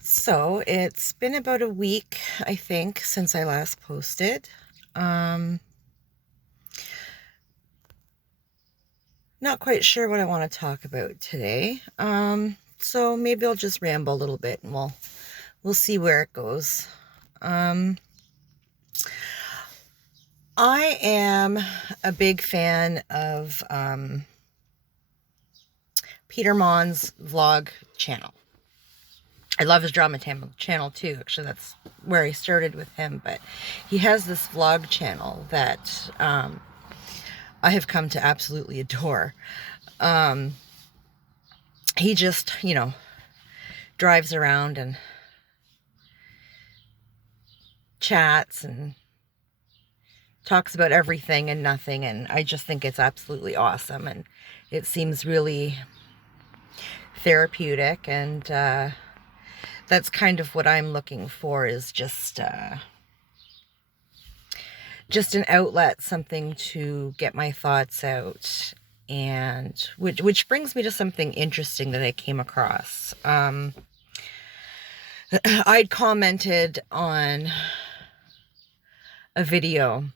So it's been about a week, I think, since I last posted. Um, Not quite sure what I want to talk about today. So maybe I'll just ramble a little bit and we'll see where it goes. Um, I am a big fan of Peter Mon's vlog channel. I love his drama channel too. Actually, that's where I started with him. But he has this vlog channel that I have come to absolutely adore. Um, he just, drives around and chats and talks about everything and nothing. And I just think it's absolutely awesome. And it seems really therapeutic. And that's kind of what I'm looking for, is just an outlet, something to get my thoughts out. And which brings me to something interesting that I came across. I'd commented on a video.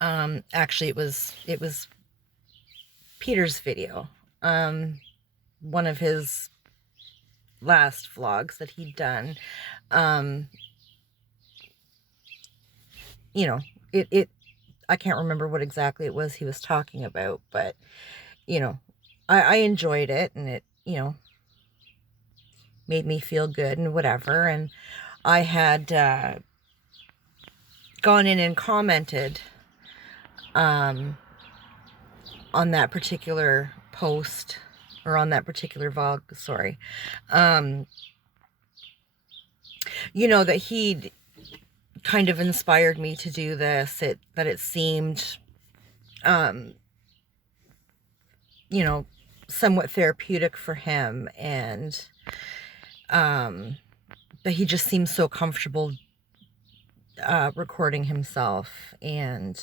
Actually, it was Peter's video. One of his last vlogs that he'd done. You know, it I can't remember what exactly it was he was talking about, but I enjoyed it, and it, made me feel good and whatever. And I had gone in and commented on that particular post, or on that particular vlog, sorry. That he'd kind of inspired me to do this, that it seemed somewhat therapeutic for him, and that he just seems so comfortable recording himself. And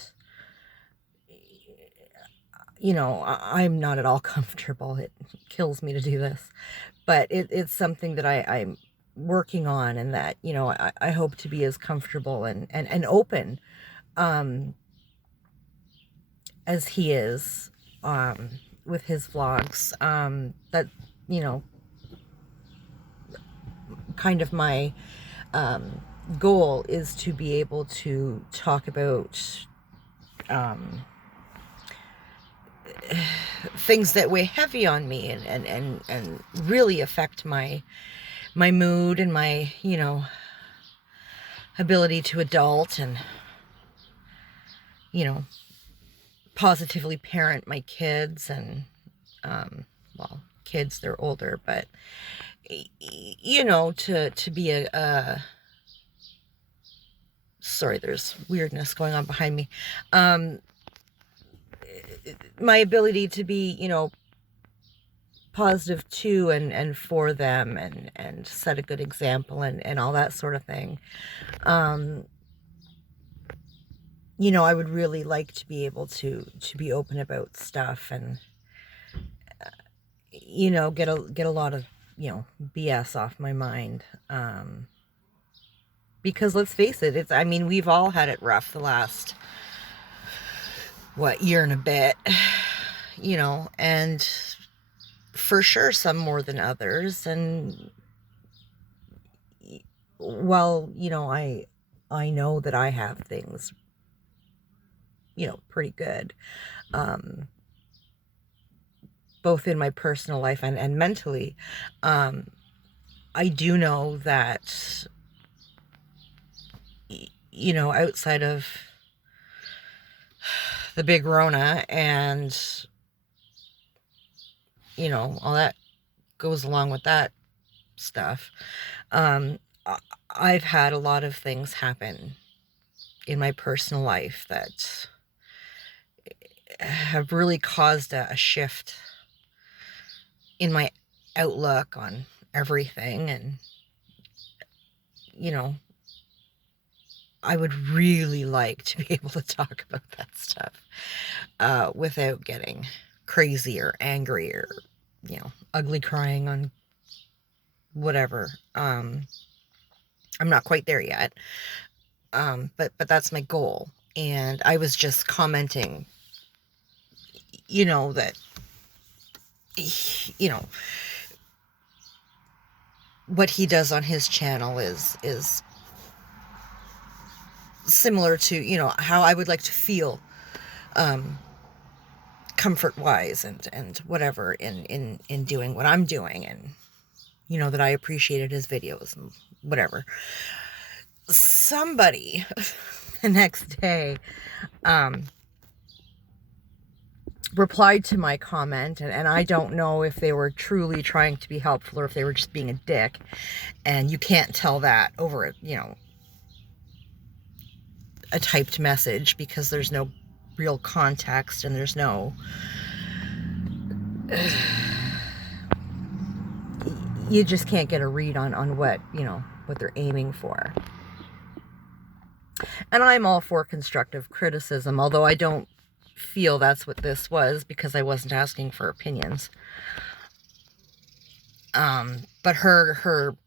I'm not at all comfortable. It kills me to do this, but it's something that I'm working on, and that I hope to be as comfortable and open as he is with his vlogs. That kind of my goal is to be able to talk about things that weigh heavy on me, and really affect my mood, and my ability to adult, and positively parent my kids. And well, kids, they're older, but to be a sorry, there's weirdness going on behind me. My ability to be positive to and for them, and set a good example, and all that sort of thing. I would really like to be able to be open about stuff, and get a lot of BS off my mind. Because let's face it, we've all had it rough the last year and a bit, and for sure some more than others. And well, I know that I have things pretty good, both in my personal life and mentally. I do know that outside of the big Rona, and all that goes along with that stuff, I've had a lot of things happen in my personal life that have really caused a shift in my outlook on everything. And I would really like to be able to talk about that stuff without getting crazy or angry, or ugly crying on whatever. I'm not quite there yet. But that's my goal. And I was just commenting, that, what he does on his channel is similar to, how I would like to feel, comfort wise and whatever in doing what I'm doing, and, that I appreciated his videos and whatever. Somebody the next day, replied to my comment, and I don't know if they were truly trying to be helpful or if they were just being a dick, and you can't tell that over a typed message, because there's no real context and there's no you just can't get a read on what what they're aiming for. And I'm all for constructive criticism, although I don't feel that's what this was, because I wasn't asking for opinions. But her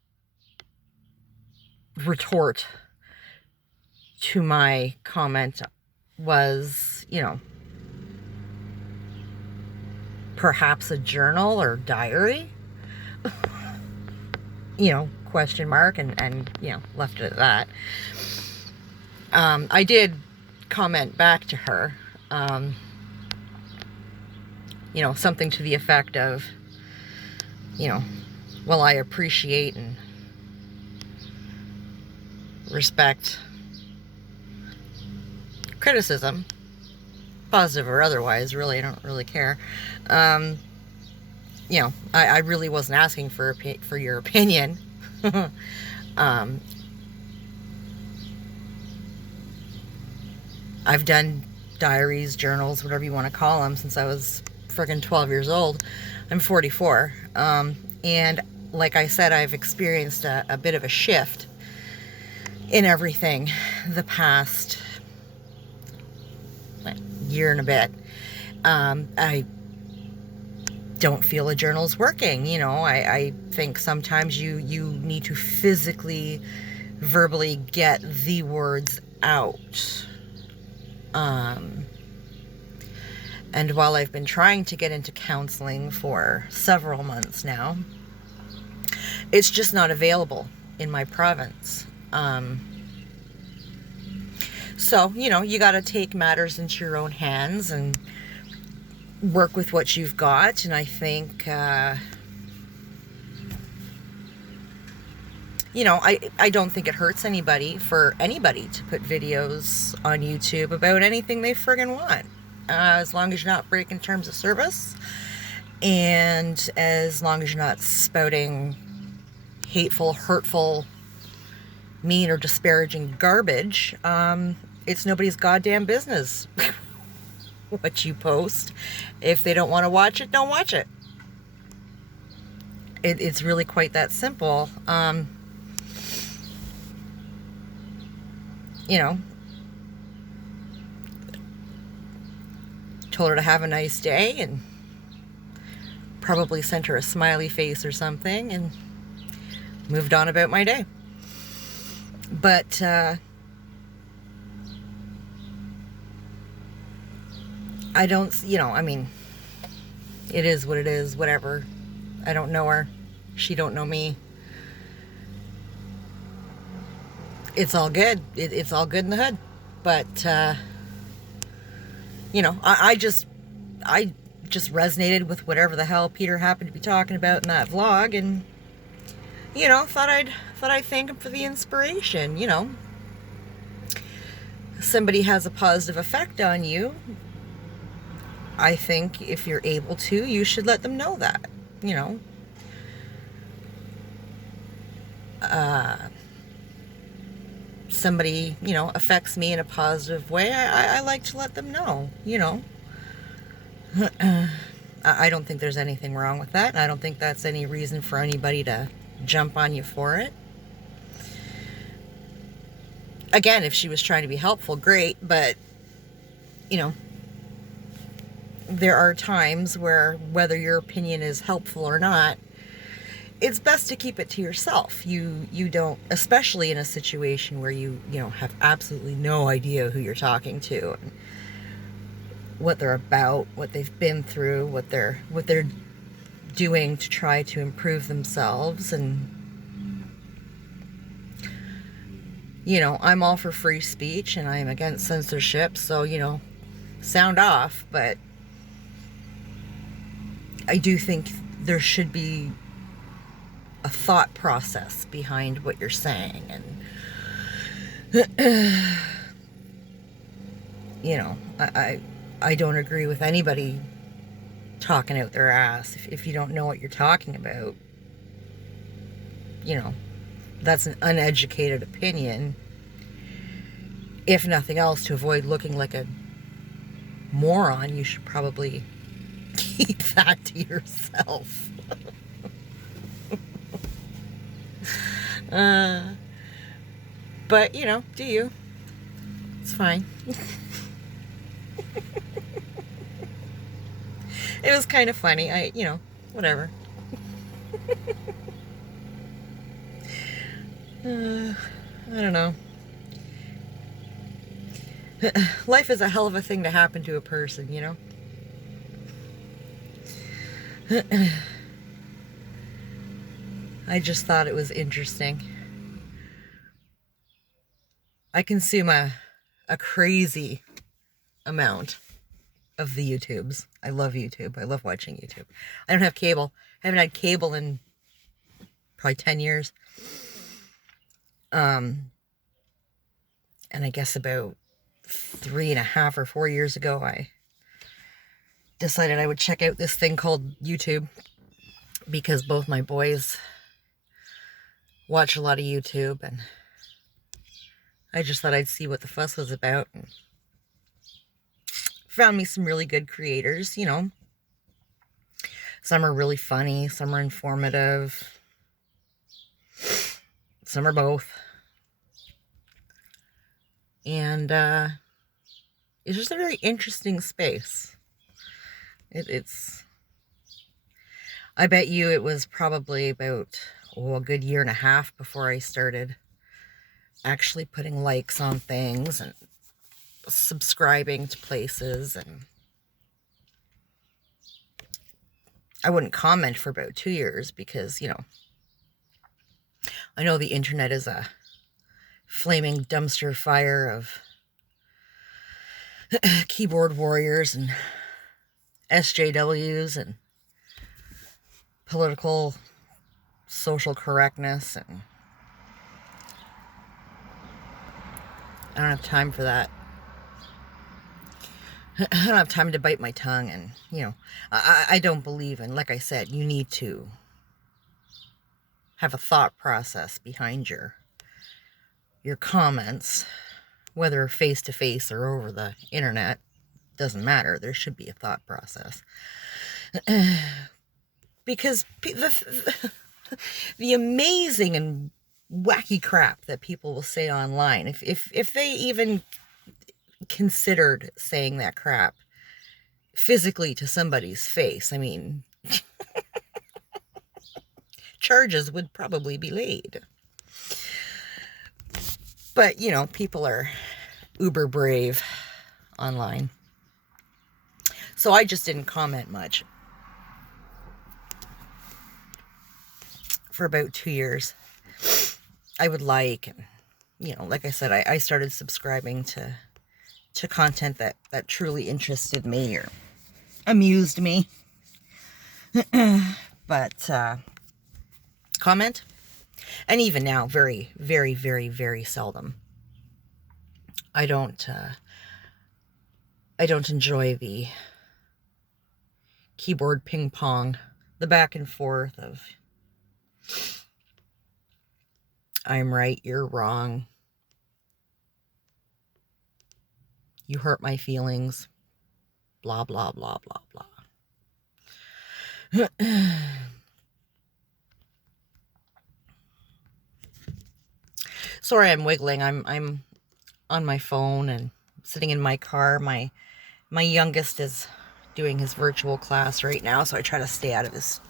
retort to my comment was, perhaps a journal or diary, question mark, and left it at that. I did comment back to her, something to the effect of, well, I appreciate and respect criticism, positive or otherwise. Really, I don't really care. I really wasn't asking for your opinion. I've done diaries, journals, whatever you want to call them, since I was friggin' 12 years old. I'm 44. And like I said, I've experienced a bit of a shift in everything the past year and a bit. I don't feel a journal's working. I think sometimes you need to physically, verbally get the words out. And while I've been trying to get into counseling for several months now, it's just not available in my province. So, you got to take matters into your own hands and work with what you've got. And I think, I don't think it hurts anybody for anybody to put videos on YouTube about anything they friggin' want. As long as you're not breaking terms of service, and as long as you're not spouting hateful, hurtful, mean, or disparaging garbage, it's nobody's goddamn business what you post. If they don't want to watch it, don't watch it. It's really quite that simple. Told her to have a nice day and probably sent her a smiley face or something and moved on about my day. But I don't, it is what it is, whatever. I don't know her. She don't know me. It's all good. It's all good in the hood. But, I just resonated with whatever the hell Peter happened to be talking about in that vlog, and, thought I'd thank him for the inspiration. Somebody has a positive effect on you. I think if you're able to, you should let them know that, somebody, affects me in a positive way, I like to let them know, I don't think there's anything wrong with that. I don't think that's any reason for anybody to jump on you for it. Again, if she was trying to be helpful, great, but, there are times where, whether your opinion is helpful or not, it's best to keep it to yourself. You don't, especially in a situation where you have absolutely no idea who you're talking to and what they're about, what they've been through, what they're doing to try to improve themselves. And I'm all for free speech and I'm against censorship, so sound off, but I do think there should be a thought process behind what you're saying. And I don't agree with anybody talking out their ass. If you don't know what you're talking about, that's an uneducated opinion. If nothing else, to avoid looking like a moron, you should probably keep that to yourself. But do you? It's fine. It was kind of funny. Whatever. I don't know. Life is a hell of a thing to happen to a person, I just thought it was interesting. I consume a crazy amount of the YouTubes. I love YouTube. I love watching YouTube. I don't have cable. I haven't had cable in probably 10 years. And I guess about 3.5 or 4 years ago, I decided I would check out this thing called YouTube, because both my boys watch a lot of YouTube, and I just thought I'd see what the fuss was about, and found me some really good creators. Some are really funny, some are informative, some are both. And it's just a very interesting space. I bet you it was probably about a good 1.5 years before I started actually putting likes on things and subscribing to places. And I wouldn't comment for about 2 years because, I know the internet is a flaming dumpster fire of keyboard warriors and SJWs and political social correctness, and I don't have time for that. I don't have time to bite my tongue, and I don't believe in, like I said, you need to have a thought process behind your comments, whether face to face or over the internet. Doesn't matter. There should be a thought process. Because the amazing and wacky crap that people will say online, if they even considered saying that crap physically to somebody's face, I mean, charges would probably be laid. But, people are uber brave online. So I just didn't comment much for about 2 years. I would like, like I said, I started subscribing to content that truly interested me or amused me. But comment, and even now, very, very, very, very seldom. I don't enjoy the keyboard ping pong, the back and forth of I'm right, you're wrong, you hurt my feelings, blah, blah, blah, blah, blah. Sorry, I'm wiggling. I'm on my phone and sitting in my car. My youngest is doing his virtual class right now, so I try to stay out of,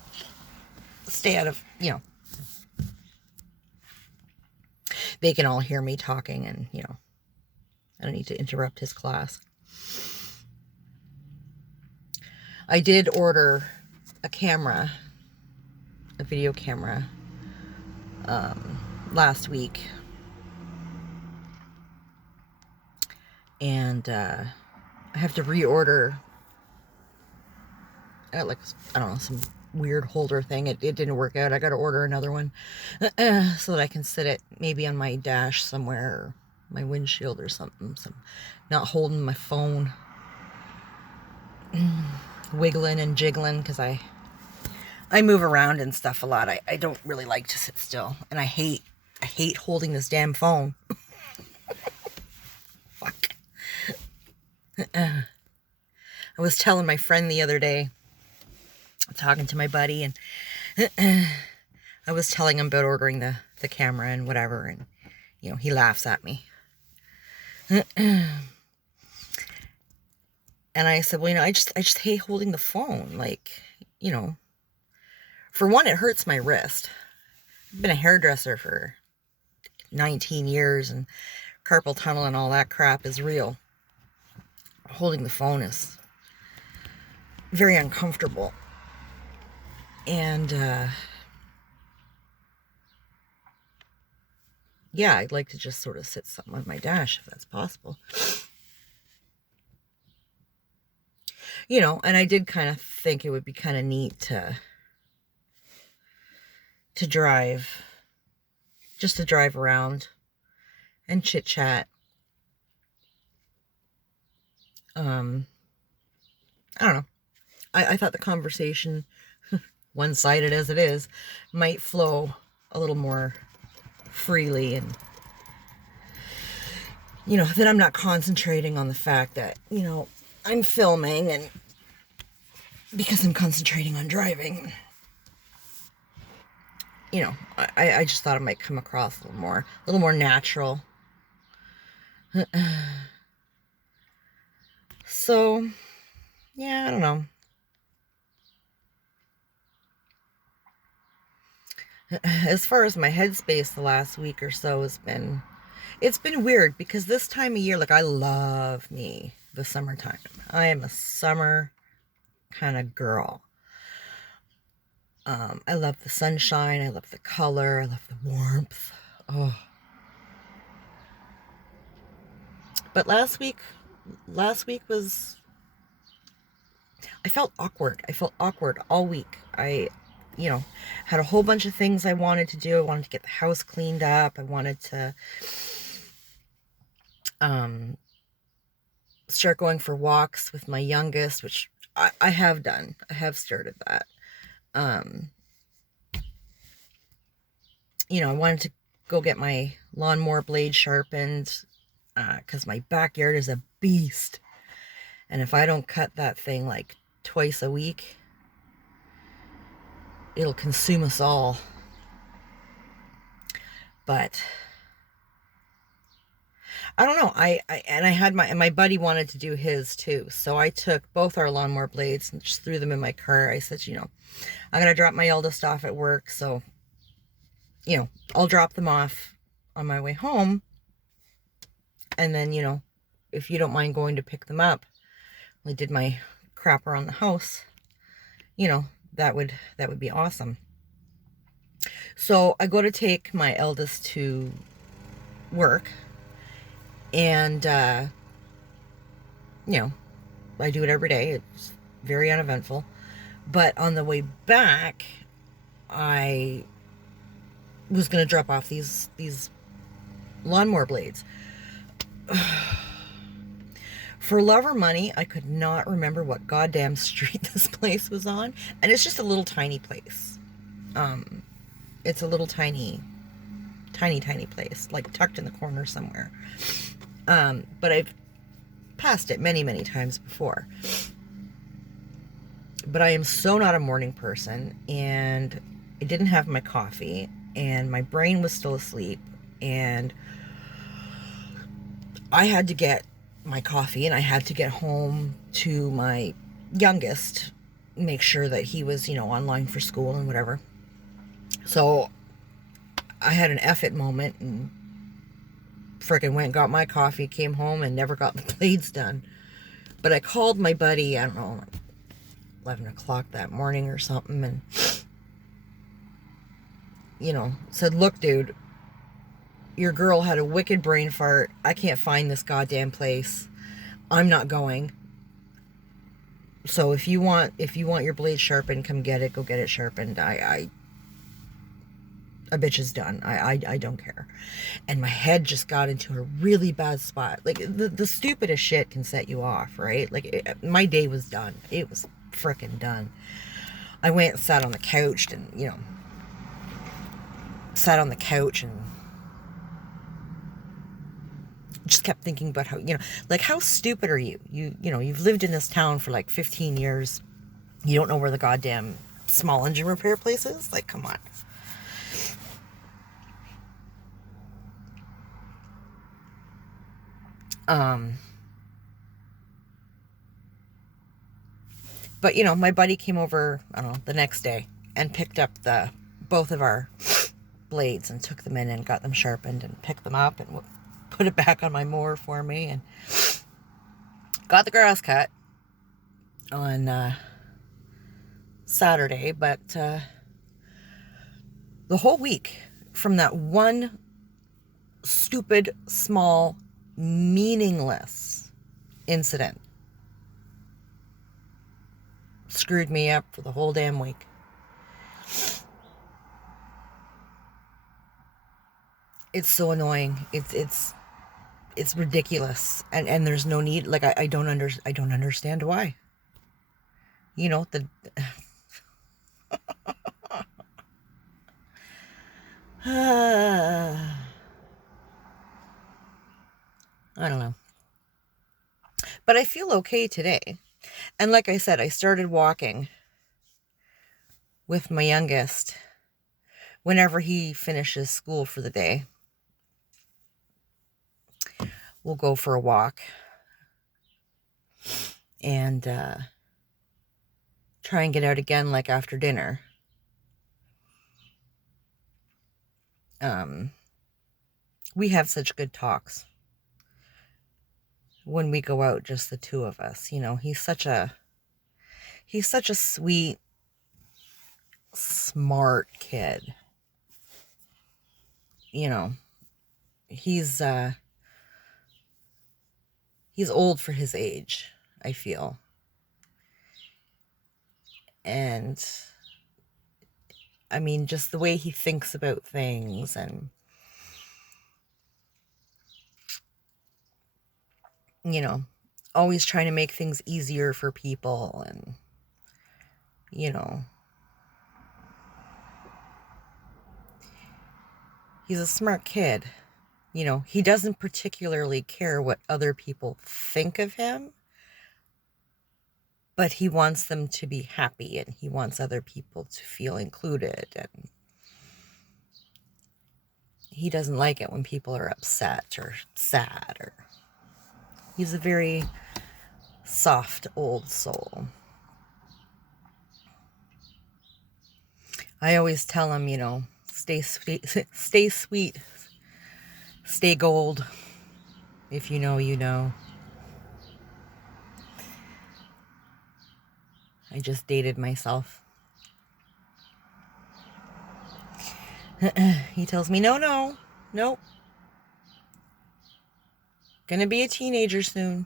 you know, they can all hear me talking, and, you know, I don't need to interrupt his class. I did order a camera, a video camera, last week. And I have to reorder, like, I don't know, some weird holder thing. It didn't work out. I got to order another one so that I can sit it maybe on my dash somewhere, or my windshield or something. So I'm not holding my phone, wiggling and jiggling, because I move around and stuff a lot. I don't really like to sit still, and I hate holding this damn phone. Fuck. I was telling my friend the other day, talking to my buddy, and I was telling him about ordering the camera and whatever, and, you know, he laughs at me. And I said, well, you know, I just hate holding the phone. Like, you know, for one, it hurts my wrist. I've been a hairdresser for 19 years, and carpal tunnel and all that crap is real. Holding the phone is very uncomfortable. And, yeah, I'd like to just sort of sit something on my dash if that's possible. You know, and I did kind of think it would be kind of neat to drive, just to drive around and chit chat. I don't know. I thought the conversation, one-sided as it is, might flow a little more freely, and, you know, that I'm not concentrating on the fact that, you know, I'm filming, and because I'm concentrating on driving, you know, I just thought it might come across a little more natural. So, yeah, I don't know. As far as my headspace the last week or so has been, it's been weird, because this time of year, like, I love me the summertime. I am a summer kind of girl. I love the sunshine. I love the color. I love the warmth. Oh. But last week was, I felt awkward. I felt awkward all week. You know, had a whole bunch of things I wanted to do. I wanted to get the house cleaned up. I wanted to start going for walks with my youngest, which I have done. I have started that. You know, I wanted to go get my lawnmower blade sharpened, because my backyard is a beast. And if I don't cut that thing like twice a week, it'll consume us all. But I don't know. I had my buddy wanted to do his too. So I took both our lawnmower blades and just threw them in my car. I said, you know, I'm going to drop my eldest off at work. So, you know, I'll drop them off on my way home. And then, you know, if you don't mind going to pick them up, I did my crap around the house, you know, that would be awesome. So I go to take my eldest to work, and, you know, I do it every day. It's very uneventful. But on the way back, I was going to drop off these lawnmower blades. For love or money, I could not remember what goddamn street this place was on. And it's just a little tiny place. It's a little tiny place, like tucked in the corner somewhere. But I've passed it many, many times before. But I am so not a morning person, and I didn't have my coffee, and my brain was still asleep, and I had to get my coffee, and I had to get home to my youngest make sure that he was, online for school and whatever. So I had an F it moment and frickin' went and got my coffee, came home, and never got the blades done. But I called my buddy, I don't know, 11 o'clock that morning or something, and, said, look, dude, your girl had a wicked brain fart. I can't find this goddamn place. I'm not going. So if you want your blade sharpened, come get it. Go get it sharpened. A bitch is done. I don't care. And my head just got into a really bad spot. Like, the stupidest shit can set you off, right? Like, my day was done. It was frickin' done. I went and sat on the couch and, just kept thinking about how, how stupid are you? You've lived in this town for like 15 years. You don't know where the goddamn small engine repair place is? Like, come on. But my buddy came over, I don't know, the next day and picked up both of our blades and took them in and got them sharpened and picked them up and put it back on my mower for me and got the grass cut on Saturday. But the whole week, from that one stupid, small, meaningless incident, screwed me up for the whole damn week. It's so annoying. It's ridiculous, and there's no need. Like, I don't understand why. The I don't know. But I feel okay today. And like I said, I started walking with my youngest whenever he finishes school for the day. We'll go for a walk and try and get out again like after dinner. We have such good talks when we go out, just the two of us. He's such a sweet, smart kid. He's old for his age, I feel. And I mean, just the way he thinks about things and always trying to make things easier for people, and he's a smart kid. He doesn't particularly care what other people think of him, but he wants them to be happy, and he wants other people to feel included, and he doesn't like it when people are upset or sad. Or he's a very soft old soul. I always tell him, stay sweet, stay gold. If you know, you know. I just dated myself. He tells me, no. Gonna be a teenager soon.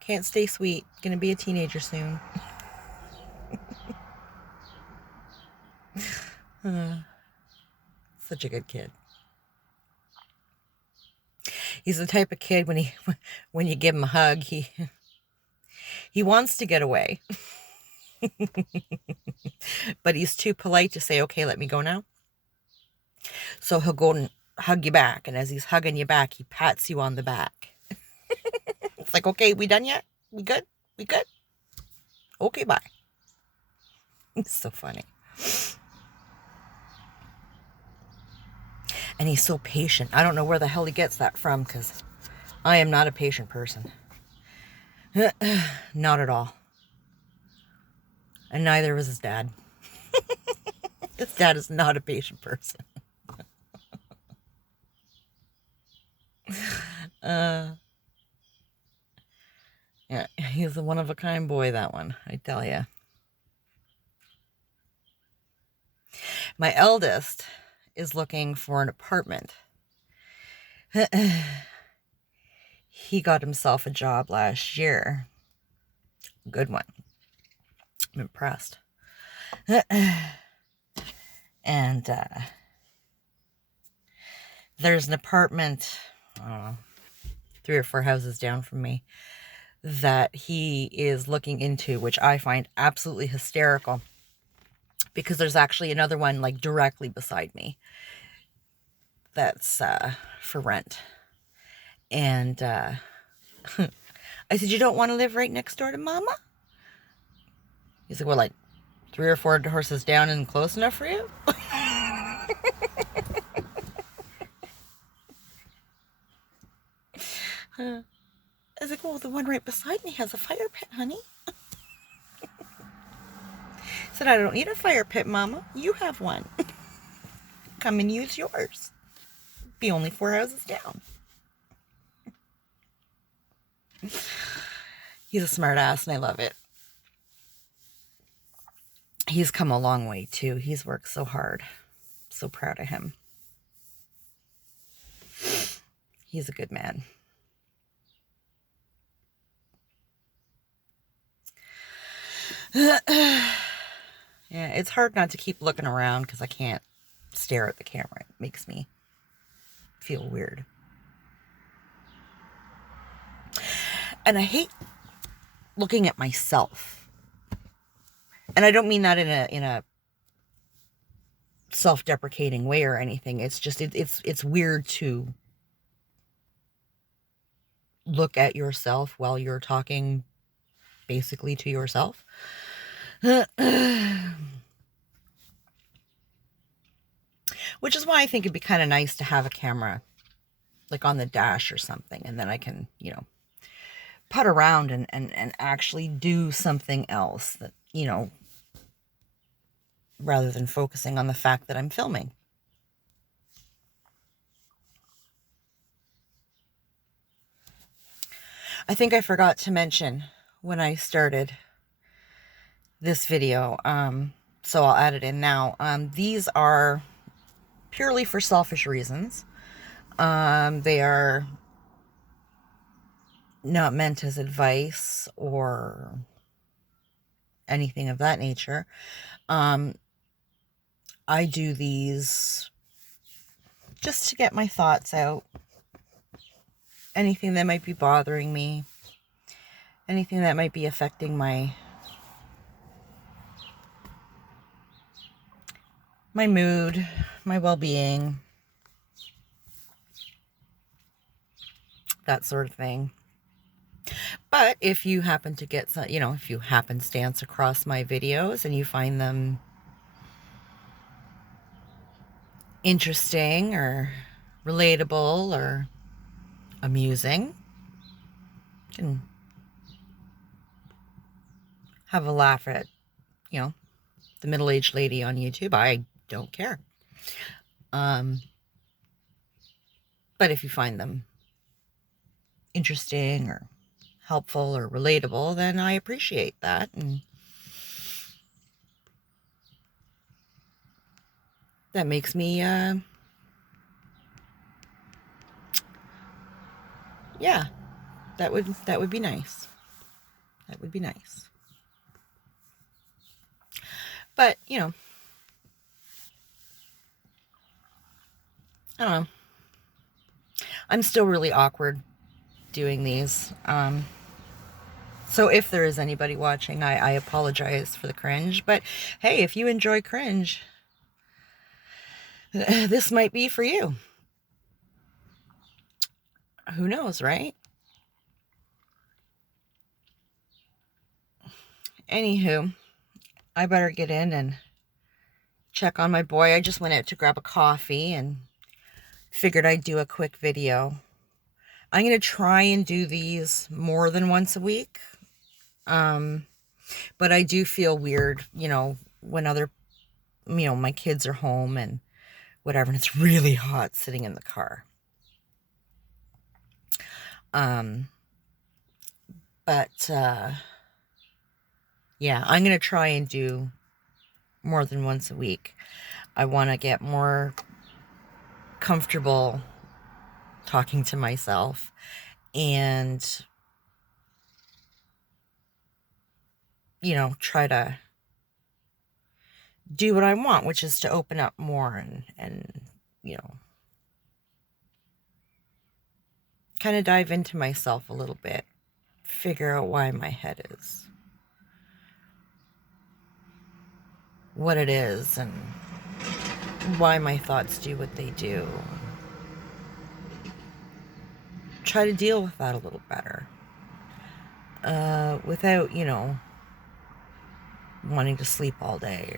Can't stay sweet. Gonna be a teenager soon. Such a good kid. He's the type of kid when you give him a hug, he wants to get away. But he's too polite to say, okay, let me go now. So he'll go and hug you back, and as he's hugging you back, he pats you on the back. It's like, okay, we done yet? We good? Okay, bye. It's so funny. And he's so patient. I don't know where the hell he gets that from, because I am not a patient person. Not at all. And neither was his dad. His dad is not a patient person. Yeah, he's a one-of-a-kind boy, that one, I tell you. My eldest is looking for an apartment. He got himself a job last year. Good one. I'm impressed. And there's an apartment 3 or 4 houses down from me that he is looking into, which I find absolutely hysterical, because there's actually another one like directly beside me that's for rent. And I said, you don't want to live right next door to Mama? He's like, well, like 3 or 4 horses down and close enough for you? I was like, well, the one right beside me has a fire pit, honey. I said, I don't need a fire pit, Mama. You have one. Come and use yours. Be only 4 houses down. He's a smart ass and I love it. He's come a long way too. He's worked so hard. So proud of him. He's a good man. Yeah, it's hard not to keep looking around because I can't stare at the camera. It makes me feel weird. And I hate looking at myself. And I don't mean that in a self-deprecating way or anything. It's just it's weird to look at yourself while you're talking basically to yourself. Which is why I think it'd be kind of nice to have a camera like on the dash or something, and then I can, you know, putt around and actually do something else that, you know, rather than focusing on the fact that I'm filming. I think I forgot to mention when I started this video, so I'll add it in now. These are purely for selfish reasons. They are not meant as advice or anything of that nature. I do these just to get my thoughts out. Anything that might be bothering me. Anything that might be affecting my mood, my well-being. That sort of thing. But if you happen to get some, you know, if you happenstance across my videos and you find them interesting or relatable or amusing, you can have a laugh at, you know, the middle-aged lady on YouTube. I don't care. But if you find them interesting or helpful or relatable, then I appreciate that. And that makes me, yeah, that would be nice. That would be nice. But, you know, I don't know. I'm still really awkward doing these. So if there is anybody watching, I apologize for the cringe. But hey, if you enjoy cringe, this might be for you. Who knows, right? Anywho, I better get in and check on my boy. I just went out to grab a coffee and figured I'd do a quick video. I'm going to try and do these more than once a week. But I do feel weird, when other, my kids are home and whatever, and it's really hot sitting in the car. But yeah, I'm going to try and do more than once a week. I want to get more comfortable talking to myself and, try to do what I want, which is to open up more and kind of dive into myself a little bit, figure out why my head is what it is and why my thoughts do what they do. Try to deal with that a little better. Without, wanting to sleep all day,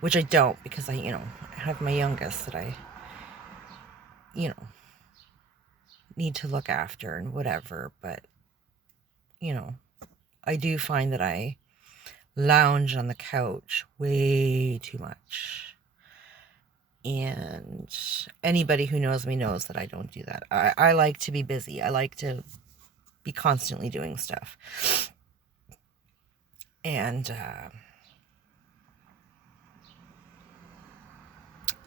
which I don't, because I have my youngest that I, need to look after and whatever. But, I do find that I lounge on the couch way too much. And anybody who knows me knows that I don't do that. I like to be busy. I like to be constantly doing stuff. And,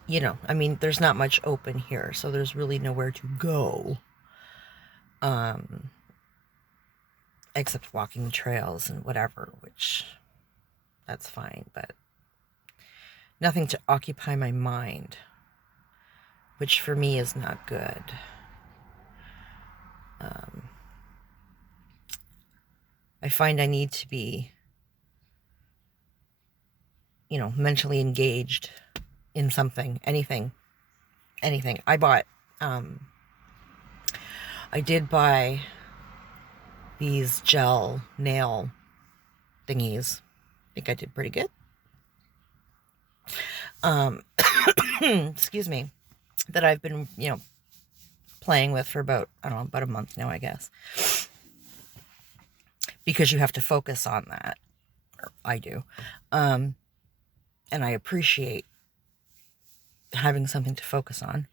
there's not much open here, so there's really nowhere to go. Except walking trails and whatever, which that's fine, but nothing to occupy my mind, which for me is not good. I find I need to be, mentally engaged in something, anything. I did buy these gel nail thingies. I think I did pretty good. Excuse me, that I've been, playing with for about a month now, I guess. Because you have to focus on that. Or I do. And I appreciate having something to focus on.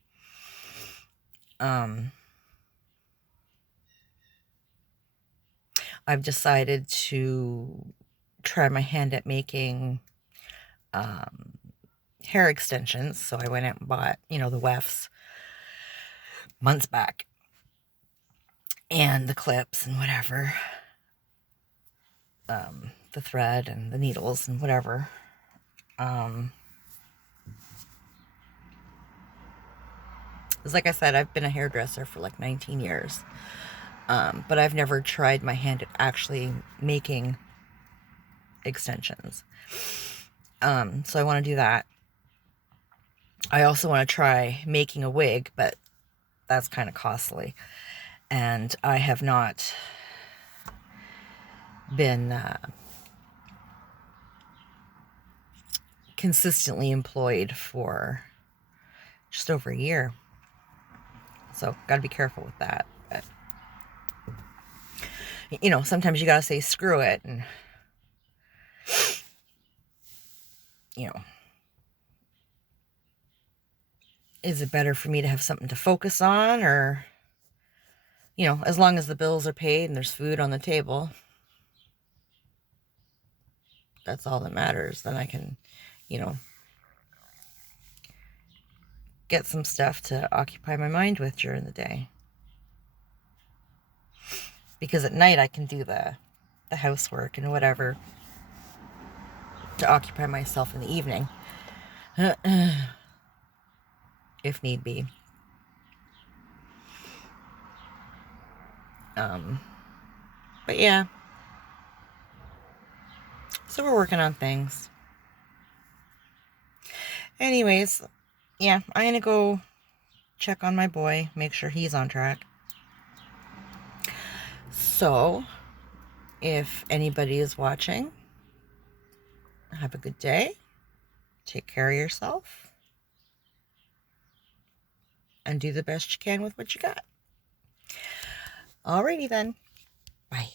I've decided to try my hand at making hair extensions. So I went out and bought, the wefts months back. And the clips and whatever. The thread and the needles and whatever. Because like I said, I've been a hairdresser for like 19 years. But I've never tried my hand at actually making extensions. So I want to do that. I also want to try making a wig, but that's kind of costly. And I have not been consistently employed for just over a year. So got to be careful with that. But, sometimes you got to say screw it. And, is it better for me to have something to focus on? Or, as long as the bills are paid and there's food on the table, that's all that matters. Then I can, get some stuff to occupy my mind with during the day. Because at night I can do the housework and whatever to occupy myself in the evening. If need be. But yeah. So we're working on things. Anyways, yeah, I'm going to go check on my boy, make sure he's on track. So, if anybody is watching, have a good day. Take care of yourself. And do the best you can with what you got. Alrighty then. Bye.